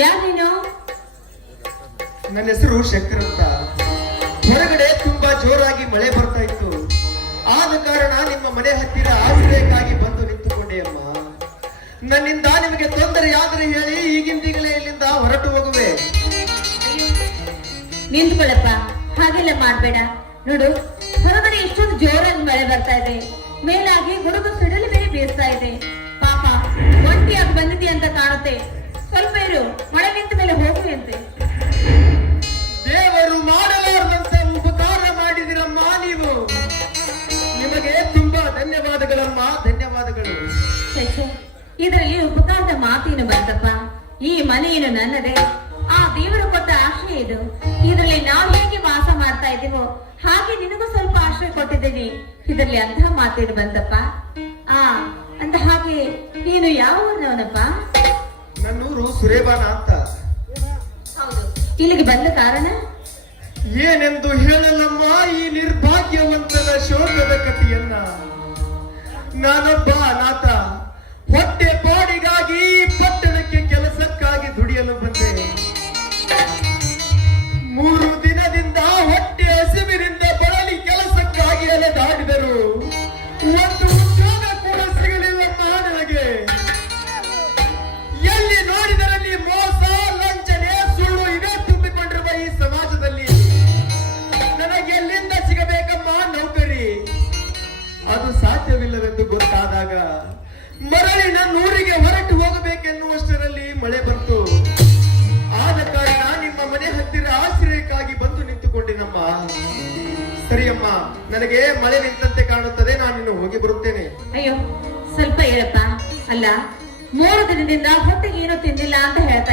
ಯಾರು ನೀನು? ನನ್ನ ಹೆಸರು ಶಂಕರ್ ಅಂತ. ಹೊರಗಡೆ ತುಂಬಾ ಜೋರಾಗಿ ಮಳೆ ಬರ್ತಾ ಇತ್ತು. ಆದ ಕಾರಣ ನಿಮ್ಮ ಮನೆ ಹತ್ತಿರ ಆಶ್ರಯಕ್ಕಾಗಿ ಬಂದು ನಿಂತುಕೊಂಡೆ ಅಮ್ಮ. ನನ್ನಿಂದ ನಿಮಗೆ ತೊಂದರೆಯಾದರೆ ಹೇಳಿ, ಈಗಿಂದೀಗಲೇ ಇಲ್ಲಿಂದ ಹೊರಟು ಹೋಗುವೆ. ನಿಂತ್ಕೊಳ್ಳಪ್ಪ, ಹಾಗೆಲ್ಲ ಮಾಡ್ಬೇಡ. ನೋಡು, ಹೊರಗಡೆ ಎಷ್ಟೊಂದು ಜೋರಾಗಿ ಮಳೆ ಬರ್ತಾ ಇದೆ, ಮೇಲಾಗಿ ಗುಡುಗು ಸಿಡಲು ಬೇರೆ ಬೀಸ್ತಾ ಇದೆ. ಪಾಪ ಒಂಟಿಯಾಗಿ ಬಂದಿದೆ ಅಂತ ಕಾಣುತ್ತೆ. ಸ್ವಲ್ಪ ಇರು, ಮಳೆ ನಿಂತ ಮೇಲೆ ಹೋಗುವಂತೆ. ದೇವರು ಮಾಡಲಾರದಂತ ಉಪಕಾರ ಮಾಡಿದಿರಮ್ಮ ನೀವು. ನಿಮಗೆ ತುಂಬಾ ಧನ್ಯವಾದಗಳಮ್ಮ, ಧನ್ಯವಾದಗಳು. ಇದರಲ್ಲಿ ಉಪಕಾರದ ಮಾತೇನು ಬಂತಪ್ಪ? ಈ ಮನೆಯನ್ನು ನನ್ನದೇ, ಆ ದೇವರು ಕೊಟ್ಟ ಆಶ್ರಯ ಇದು. ಇದರಲ್ಲಿ ನಾವು ಹೇಗೆ ವಾಸ ಮಾಡ್ತಾ ಇದ್ದೀವೋ ಹಾಗೆ ನಿನಗೂ ಸ್ವಲ್ಪ ಆಶ್ರಯ ಕೊಟ್ಟಿದ್ದೀನಿ. ಇದರಲ್ಲಿ ಅಂತಹ ಮಾತೇನು ಬಂತಪ್ಪ? ಅಂತ ಹಾಗೆ ನೀನು ಯಾವ ಊರಿನವನಪ್ಪ? ನನ್ನೂರು ಸುರೇಬಾನ ಅಂತ. ಹೌದು. ಇಲ್ಲಿಗೆ ಬಂದ ಕಾರಣ ಏನೆಂದು ಹೇಳಲಮ್ಮ ಈ ನಿರ್ಭಾಗ್ಯವಂತನ ಶೋಕದ ಕಥೆಯನ್ನ. ನಾನೊಬ್ಬ ಅನಾಥ. ಹೊಟ್ಟೆ ಪಾಡಿಗಾಗಿ ಪಟ್ಟಣಕ್ಕೆ ಕೆಲಸಕ್ಕಾಗಿ ದುಡಿಯಲು ಬಂದೆ. 3 ದಿನದಿಂದ ಹೊಟ್ಟೆ ಹಸಿವಿನಿಂದ ಬಳಲಿ ಕೆಲಸಕ್ಕಾಗಿ ಅಲೆದಾಡಿದರು. ಒಂದು ಉದ್ಯೋಗ ಕೂಡ ಸಿಗಲಿಲ್ಲಮ್ಮ ನನಗೆ. ಎಲ್ಲಿ ನೋಡಿದರಲ್ಲಿ ಮೋಸ, ವಂಚನೆ, ಸುಳ್ಳು ಇವೇ ತುಂಬಿಕೊಂಡಿರುವ ಈ ಸಮಾಜದಲ್ಲಿ ನನಗೆ ಎಲ್ಲಿಂದ ಸಿಗಬೇಕಮ್ಮ ನೌಕರಿ? ಅದು ಸಾಧ್ಯವಿಲ್ಲವೆಂದು ಗೊತ್ತಾದಾಗ ಮರಳಿ ನನ್ನೂರಿಗೆ ಹೊರಟು ಹೋಗಬೇಕೆನ್ನುವಷ್ಟರಲ್ಲಿ ಮಳೆ ಬಂತು. ಆದ ಕಾರಣ ನಿಮ್ಮ ಮನೆ ಹತ್ತಿರ ಆಶ್ರಯಕ್ಕಾಗಿ ಬಂದು ನಿಂತುಕೊಂಡಿನಮ್ಮ. ಸರಿಯಮ್ಮ, ನನಗೆ ಮಳೆ ನಿಂತಂತೆ ಕಾಣುತ್ತದೆ, ನಾನು ಇನ್ನು ಹೋಗಿ ಬರುತ್ತೇನೆ. ಅಯ್ಯೋ, ಸ್ವಲ್ಪ ಹೇಳಪ್ಪ. ಅಲ್ಲ, 3 ದಿನದಿಂದ ಹೊಟ್ಟೆಗೆ ಏನೋ ತಿಂದಿಲ್ಲ ಅಂತ ಹೇಳ್ತಾ